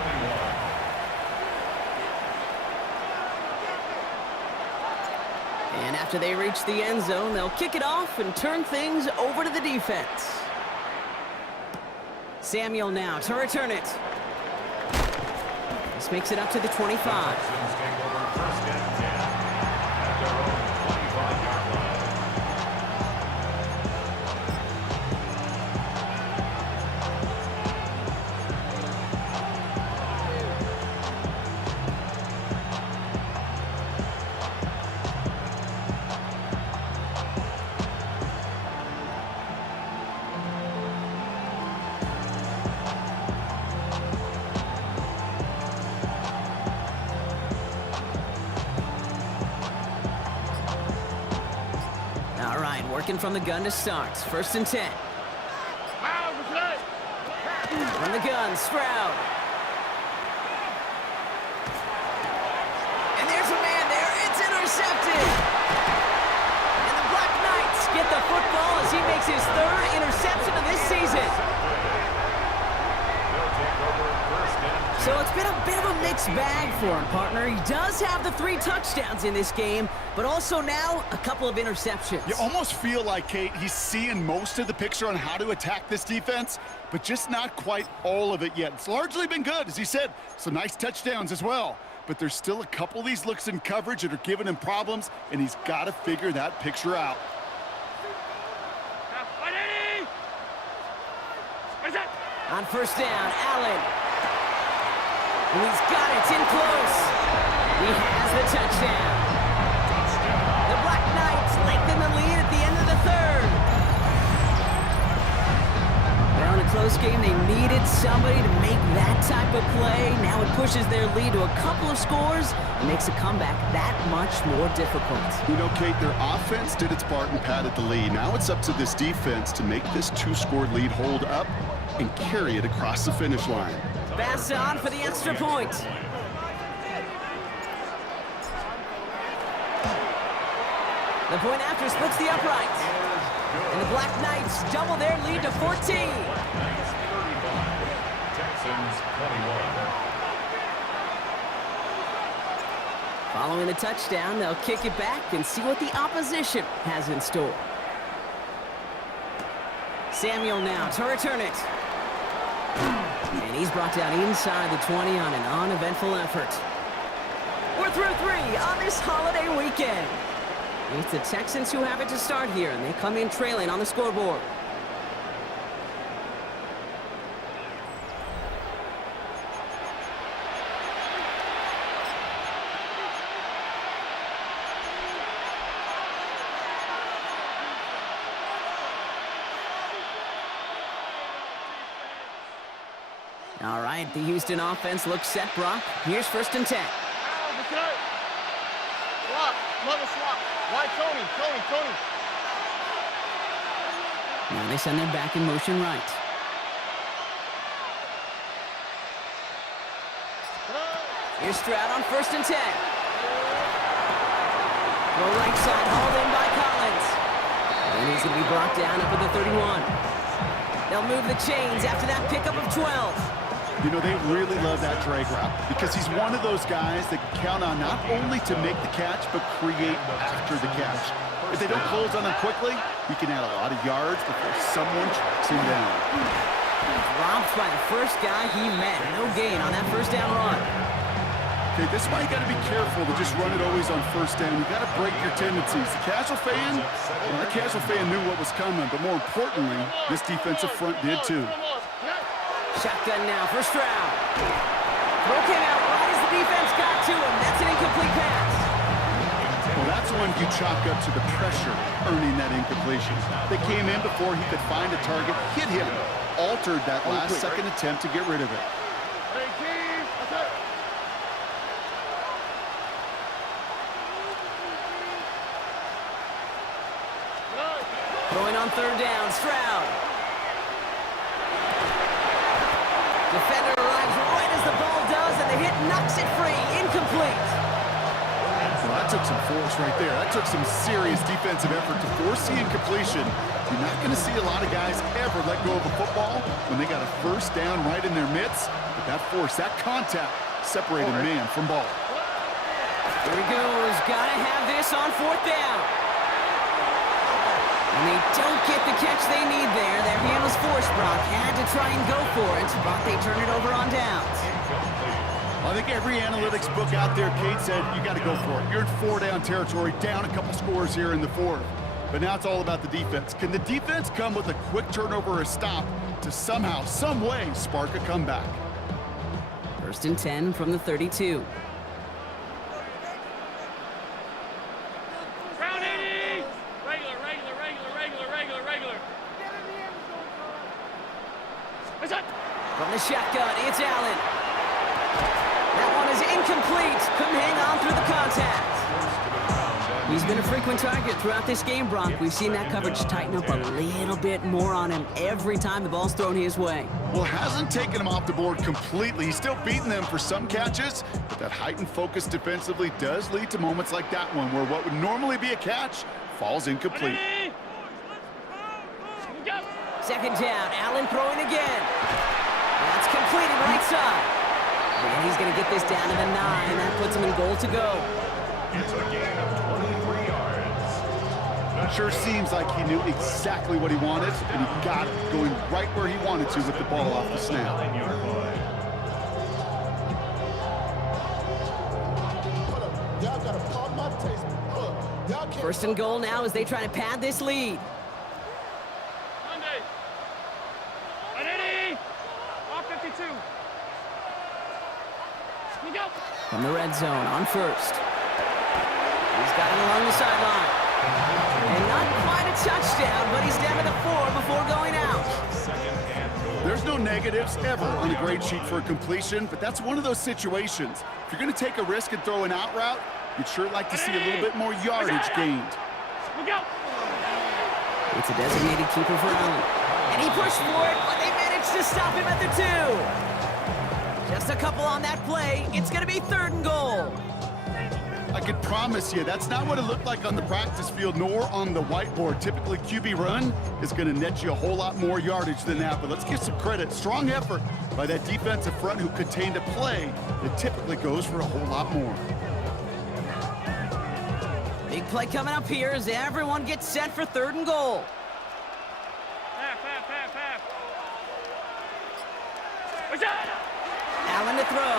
And after they reach the end zone, they'll kick it off and turn things over to the defense. Samuel now to return it. This makes it up to the 25. Working from the gun to start. 1st and 10. From the gun, Stroud. And there's a man there. It's intercepted. And the Black Knights get the football as he makes his 3rd interception of this season. So it's been a bit of a mixed bag for him, partner. He does have the 3 touchdowns in this game, but also now a couple of interceptions. You almost feel like, Kate, he's seeing most of the picture on how to attack this defense, but just not quite all of it yet. It's largely been good, as he said. Some nice touchdowns as well. But there's still a couple of these looks in coverage that are giving him problems, and he's got to figure that picture out. On 1st down, Allen. He's got it. It's in close. He has the touchdown. The Black Knights lengthen the lead at the end of the 3rd. Well, in a close game, they needed somebody to make that type of play. Now it pushes their lead to a couple of scores and makes a comeback that much more difficult. You know, Kate, their offense did its part and padded the lead. Now it's up to this defense to make this 2-score lead hold up and carry it across the finish line. Pass on for the extra point. The point after splits the upright. And the Black Knights double their lead to 14. Texans 21. Following the touchdown, they'll kick it back and see what the opposition has in store. Samuel now to return it. And he's brought down inside the 20 on an uneventful effort. We're through 3 on this holiday weekend. It's the Texans who have it to start here, and they come in trailing on the scoreboard. All right, the Houston offense looks set, Brock. Here's 1st and 10. Swap. Love a swap. Why Tony? Now they send their back in motion right. Here's Stroud on 1st and 10. Go right side, hauled in by Collins. And he's going to be brought down up at the 31. They'll move the chains after that pickup of 12. You know, they really love that drag route because he's one of those guys that can count on not only to make the catch, but create after the catch. If they don't close on him quickly, he can add a lot of yards before someone tracks him down. Dropped by the first guy he met. No gain on that 1st down run. Okay, this is why you got to be careful to just run it always on 1st down. You got to break your tendencies. The casual fan, well, that casual fan knew what was coming, but more importantly, this defensive front did too. Shotgun now for Stroud. Throw came out right as the defense got to him. That's an incomplete pass. Well, that's one you chalk up to the pressure earning that incompletion. They came in before he could find a target, hit him, altered that last-second attempt to get rid of it. Throwing on 3rd down, Stroud. Defender arrives right as the ball does, and the hit knocks it free. Incomplete. Well, that's took some force right there. That took some serious defensive effort to force the incompletion. You're not going to see a lot of guys ever let go of a football when they got a first down right in their midst. But that force, that contact, separated man from ball. Here he goes. Got to have this on fourth down. And they don't get the catch they need there. Their hand was forced, Brock. Had to try and go for it, but they turn it over on downs. I think every analytics book out there, Kate, said you got to go for it. You're in four-down territory, down a couple scores here in the fourth. But now it's all about the defense. Can the defense come with a quick turnover or a stop to somehow, some way, spark a comeback? First and 10 from the 32. Round 80! Regular. What's up? From the shotgun, it's Allen. That one is incomplete. Couldn't hang on through the contact. He's been a frequent target throughout this game, Brock. We've seen that coverage tighten up a little bit more on him every time the ball's thrown his way. Well, hasn't taken him off the board completely. He's still beating them for some catches, but that heightened focus defensively does lead to moments like that one where what would normally be a catch falls incomplete. Second down, Allen throwing again. That's completed right side. And he's going to get this down to the 9. That puts him in goal to go. It's a gain of 23 yards. Sure seems like he knew exactly what he wanted, and he got it going right where he wanted to with the ball off the snap. First and goal now as they try to pad this lead. Monday. 180! Off 52. You go. From the red zone on first. He's got it along the sideline. And not quite a touchdown, but he's down to the 4 before going out. There's no negatives ever on the grade sheet for a completion, but that's one of those situations. If you're going to take a risk and throw an out route, you'd sure like to see a little bit more yardage gained. You go. It's a designated keeper for Allen. And he pushed for it, but they managed to stop him at the 2. Just a couple on that play. It's going to be third and goal. I could promise you that's not what it looked like on the practice field nor on the whiteboard. Typically, QB run is going to net you a whole lot more yardage than that, but let's give some credit. Strong effort by that defensive front who contained a play that typically goes for a whole lot more. Big play coming up here as everyone gets set for third and goal. Half. What's up? Allen to throw.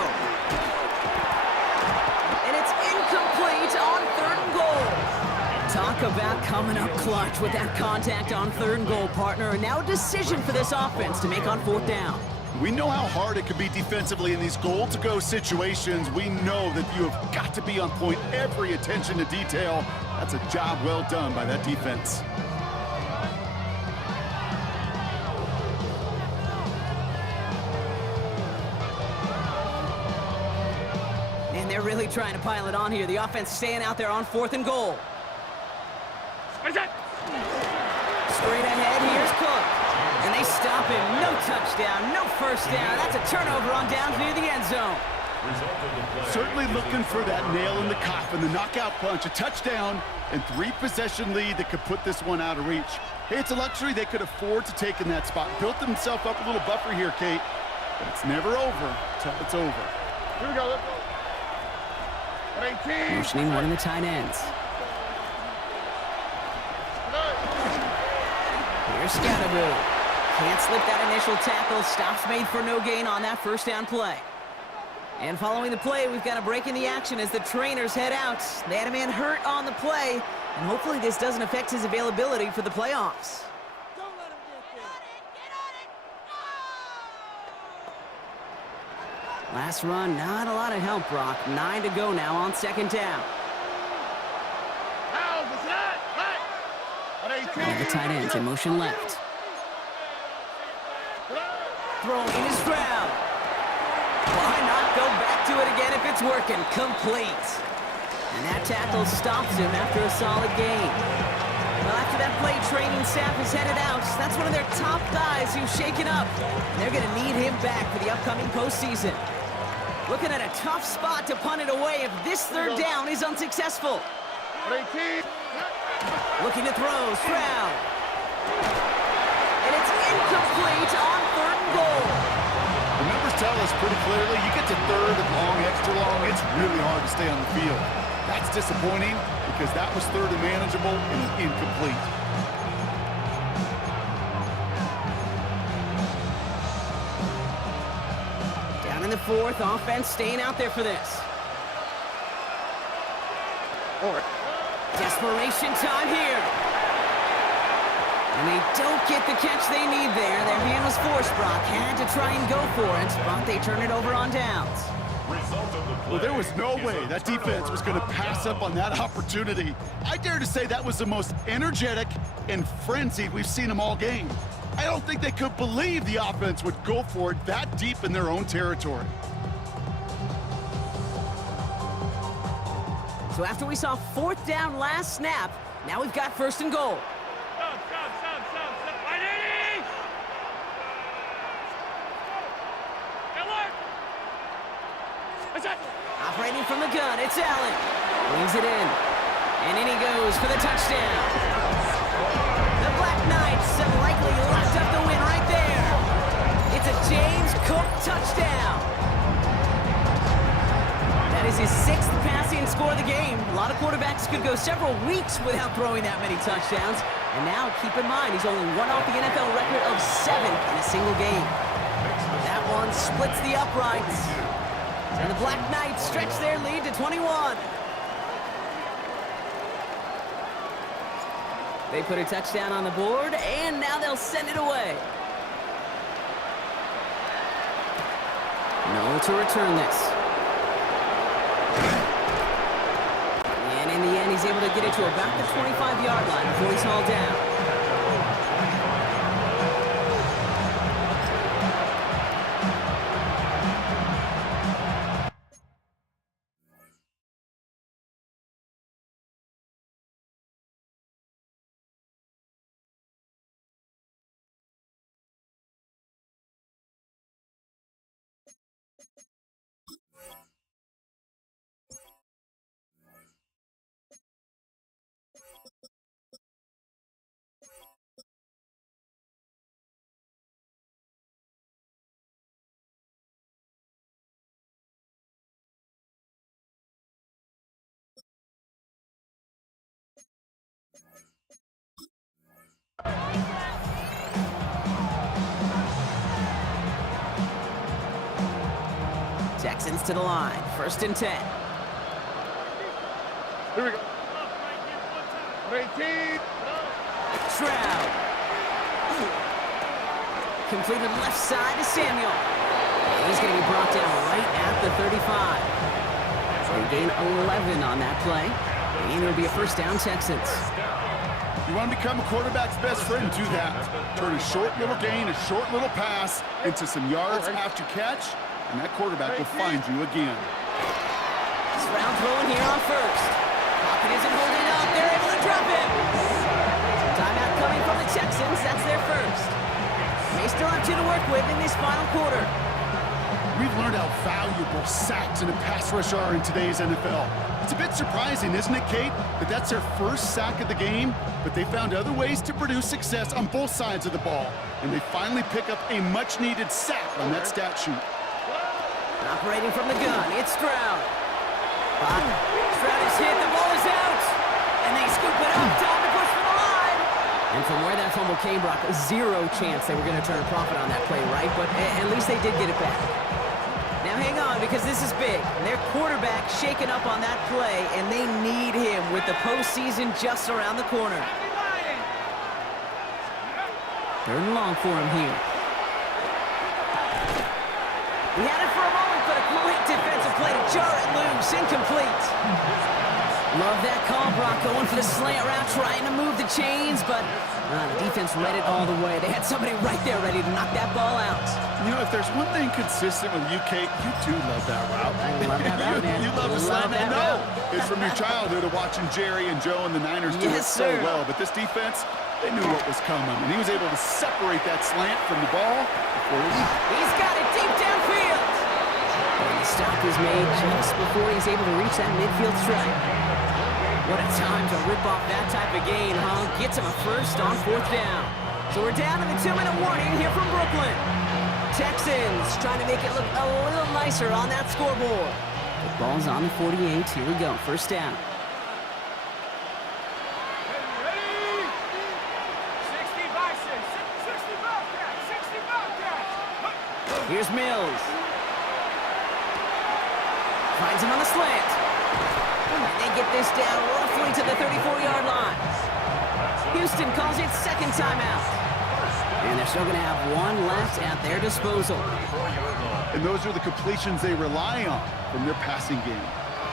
And it's incomplete on third and goal. Talk about coming up clutch with that contact on third and goal, partner. And now a decision for this offense to make on fourth down. We know how hard it could be defensively in these goal-to-go situations. We know that you have got to be on point, every attention to detail. That's a job well done by that defense. And they're really trying to pile it on here. The offense staying out there on fourth and goal. What's up? Straight ahead, here's Cook. And they stop him. No touchdown, no first down. That's a turnover on downs near the end zone. Certainly looking for that nail in the coffin, the knockout punch, a touchdown, and 3-possession lead that could put this one out of reach. Hey, it's a luxury they could afford to take in that spot. Built themselves up a little buffer here, Kate, but it's never over till it's over. Here we go, let's go. 18. Motioning one of the tight ends. Here's Scatteroo. Can't slip that initial tackle. Stops made for no gain on that first down play. And following the play, we've got a break in the action as the trainers head out. They had a man hurt on the play, and hopefully this doesn't affect his availability for the playoffs. Don't let him get there. Last run, not a lot of help, Brock. 9 to go now on second down. And the tight ends in motion left. Throwing his ground. Why not go back to it again if it's working? Complete. And that tackle stops him after a solid gain. Well, after that play, training staff is headed out. That's one of their top guys who's shaken up. And they're going to need him back for the upcoming postseason. Looking at a tough spot to punt it away if this third down is unsuccessful. 18. Looking to throw, Stroud. And it's incomplete on 3rd and goal. The numbers tell us pretty clearly, you get to 3rd and long, extra long, it's really hard to stay on the field. That's disappointing because that was 3rd and manageable and incomplete. Down in the 4th, offense staying out there for this. Desperation time here. And they don't get the catch they need there. Their hand was forced, Brock. Had to try and go for it, but they turn it over on downs. Well, there was no way that defense was going to pass up on that opportunity. I dare to say that was the most energetic and frenzied we've seen them all game. I don't think they could believe the offense would go for it that deep in their own territory. So after we saw 4th down last snap, now we've got 1st and goal. Stop. Ready? Alert! What's that? Operating from the gun, it's Allen. Wings it in. And in he goes for the touchdown. The Black Knights have likely locked up the win right there. It's a James Cook touchdown. That is his 6th passing score of the game. A lot of quarterbacks could go several weeks without throwing that many touchdowns. And now, keep in mind, he's only one off the NFL record of 7 in a single game. That one splits the uprights. And the Black Knights stretch their lead to 21. They put a touchdown on the board, and now they'll send it away. No to return this. And in the end, he's able to get it to about the 25-yard line before he's hauled down. Texans to the line. 1st and 10. Here we go. 18. Stroud. Completed left side to Samuel. And he's going to be brought down right at the 35. So they gain 11 on that play. And it'll be a 1st down, Texans. You want to become a quarterback's best friend, do that. Turn a short little gain, a short little pass into some yards after catch, and that quarterback will find you again. Stroud throwing here on 1st. Pocket isn't holding up. They're able to drop him. Timeout coming from the Texans. That's their 1st. They still have 2 to work with in this final quarter. We've learned how valuable sacks and a pass rush are in today's NFL. It's a bit surprising, isn't it, Kate, that that's their 1st sack of the game, but they found other ways to produce success on both sides of the ball, and they finally pick up a much-needed sack on that stat sheet. Operating from the gun, it's Stroud. Stroud is hit, the ball is out, and they scoop it up, time to push for the line. And from where that fumble came, Brock, 0 chance they were going to turn a profit on that play, right? But at least they did get it back. Now hang on, because this is big. Their quarterback shaken up on that play, and they need him with the postseason just around the corner. 3rd and long for him here. We had it for a moment, but a great defensive play to jar it loose, incomplete. Love that call, Brock, going for the slant route, trying to move the chains, but the defense read it all the way. They had somebody right there ready to knock that ball out. You know, if there's one thing consistent with you, Kate, you do love that route. I love that route, man. You love the slant. that No, route. it's from your childhood of watching Jerry and Joe and the Niners do it Yes, so sir. well. But this defense, they knew what was coming, and he was able to separate that slant from the ball before he... He's got it deep downfield. And the stop is made just before he's able to reach that midfield stripe. What a time to rip off that type of gain, huh? Gets him a first on 4th down. So we're down to the 2-minute warning here from Brooklyn. Texans trying to make it look a little nicer on that scoreboard. The ball's on the 48. Here we go. First down. Ready? 60 bison. 60 Bobcats. 60 Bobcats. Here's Mills. Finds him on the slant. And they get this down roughly to the 34-yard line. Houston calls it second timeout. And they're still going to have one left at their disposal. And those are the completions they rely on from their passing game.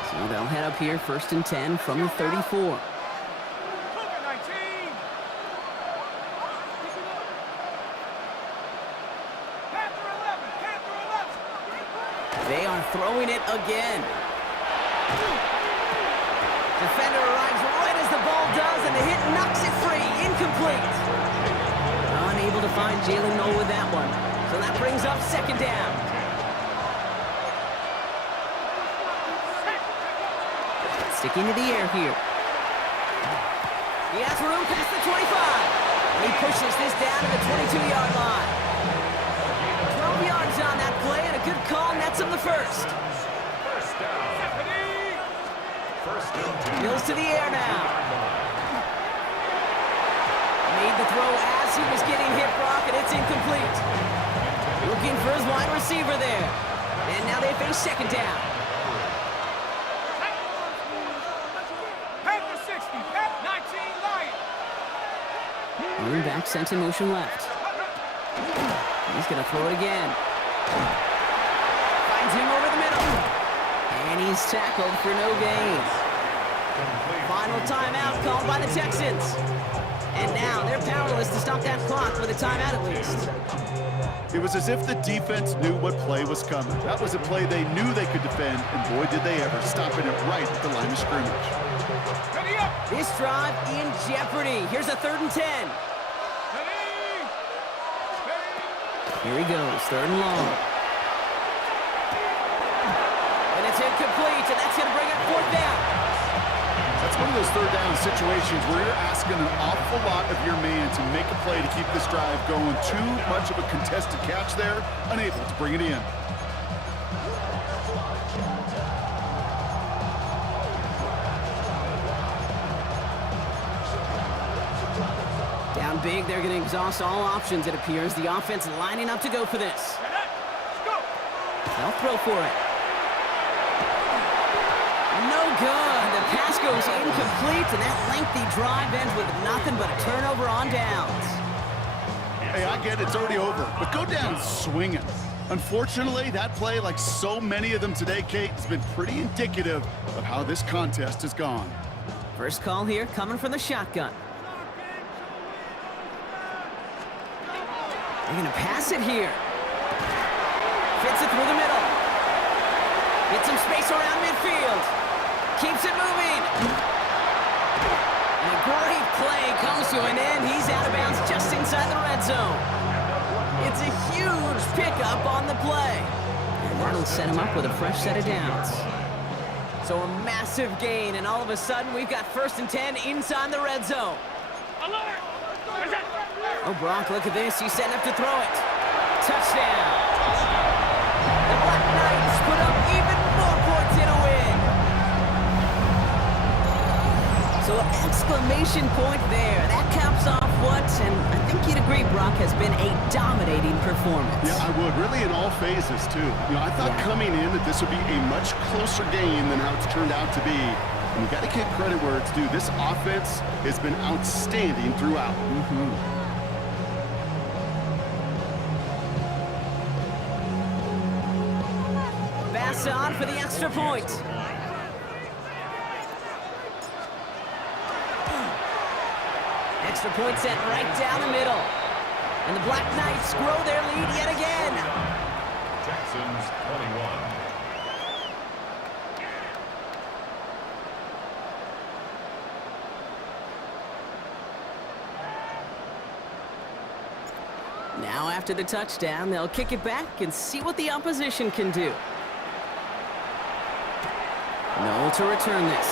So they'll head up here, 1st and 10 from the 34. Cougar 19. Panther 11. Panther 11. They are throwing it again. Defender arrives right as the ball does, and the hit knocks it free. Incomplete. Unable to find Jalen Noel with that one. So that brings up second down. Sticking to the air here. He has room past the 25. And he pushes this down to the 22-yard line. 12 yards on that play, and a good call nets him the first. First down. First and 10. Mills to the air now. Made the throw as he was getting hit, Brock, and it's incomplete. Looking for his wide receiver there. And now they face second down. Panther 60. Panther 19 Lion. Running back sent in motion left. He's going to throw it again. Finds him over the middle. And he's tackled for no gain. Final timeout called by the Texans. And now they're powerless to stop that clock with a timeout at least. It was as if the defense knew what play was coming. That was a play they knew they could defend, and boy, did they ever, stopping it right at the line of scrimmage. Ready up. This drive in jeopardy. Here's a 3rd and 10. Ready. Here he goes, 3rd and long. And it's incomplete, and that's going to bring up 4th down. That's one of those 3rd down situations where you're asking an awful lot of your man to make a play to keep this drive going. Too much of a contested catch there, unable to bring it in. Down big, they're going to exhaust all options, it appears. The offense lining up to go for this. Go. They'll throw for it. No good. The pass goes incomplete, and that lengthy drive ends with nothing but a turnover on downs. Hey, I get it, it's already over, but go down swinging. Unfortunately, that play, like so many of them today, Kate, has been pretty indicative of how this contest has gone. First call here coming from the shotgun. They're going to pass it here. Fits it through the middle. Gets some space around midfield. Keeps it moving. And a great play comes to an end. He's out of bounds just inside the red zone. It's a huge pickup on the play. And that'll set him up with a fresh set of downs. So a massive gain, and all of a sudden we've got 1st and 10 inside the red zone. Alert. Oh, Brock, look at this. He's setting up to throw it. Touchdown. The Black Knights put up even more points in a win. So an exclamation point there. That caps off what, and I think you'd agree, Brock, has been a dominating performance. Yeah, I would. Really in all phases, too. You know, I thought coming in that this would be a much closer game than how it's turned out to be. And you got to give credit where it's due. This offense has been outstanding throughout. Bass on for the extra point. Extra point sent right down the middle. And the Black Knights grow their lead yet again. Texans 21. Now after the touchdown, they'll kick it back and see what the opposition can do. No to return this.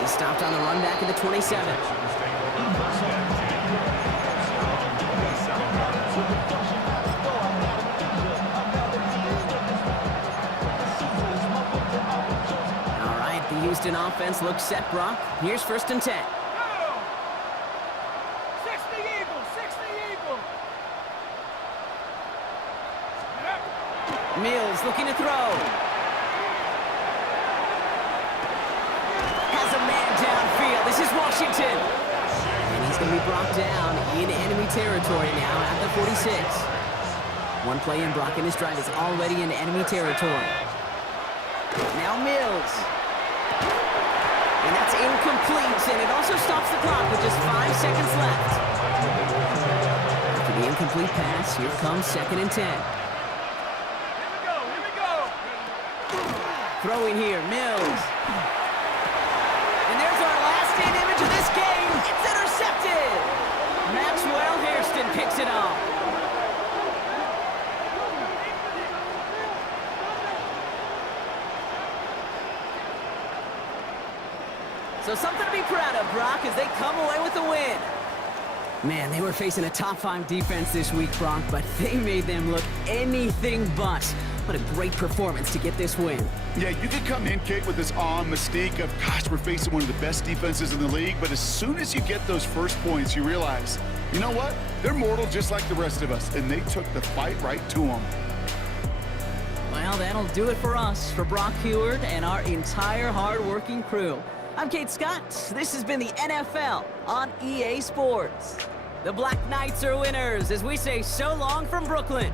He stopped on the run back at the 27. All right, the Houston offense looks set, Brock. Here's 1st and 10. Go! 60 Eagles, 60 Eagles. Get up. Mills looking to throw. Has a man downfield. This is Washington. And he's going to be brought down in enemy territory now at the 46. One play in, Brock in his drive is already in enemy territory. Now Mills. And that's incomplete, and it also stops the clock with just 5 seconds left. After the incomplete pass, here comes 2nd and 10. Here we go. Throwing here, Mills. And there's our last in image of this game. It's intercepted. Maxwell Hairston picks it off. So something to be proud of, Brock, as they come away with the win. Man, they were facing a top 5 defense this week, Brock, but they made them look anything but. What a great performance to get this win. Yeah, you can come in, Kate, with this awe and mystique of, gosh, we're facing one of the best defenses in the league, but as soon as you get those first points, you realize, you know what? They're mortal just like the rest of us, and they took the fight right to them. Well, that'll do it for us, for Brock Heward and our entire hard-working crew. I'm Kate Scott. This has been the NFL on EA Sports. The Black Knights are winners as we say so long from Brooklyn.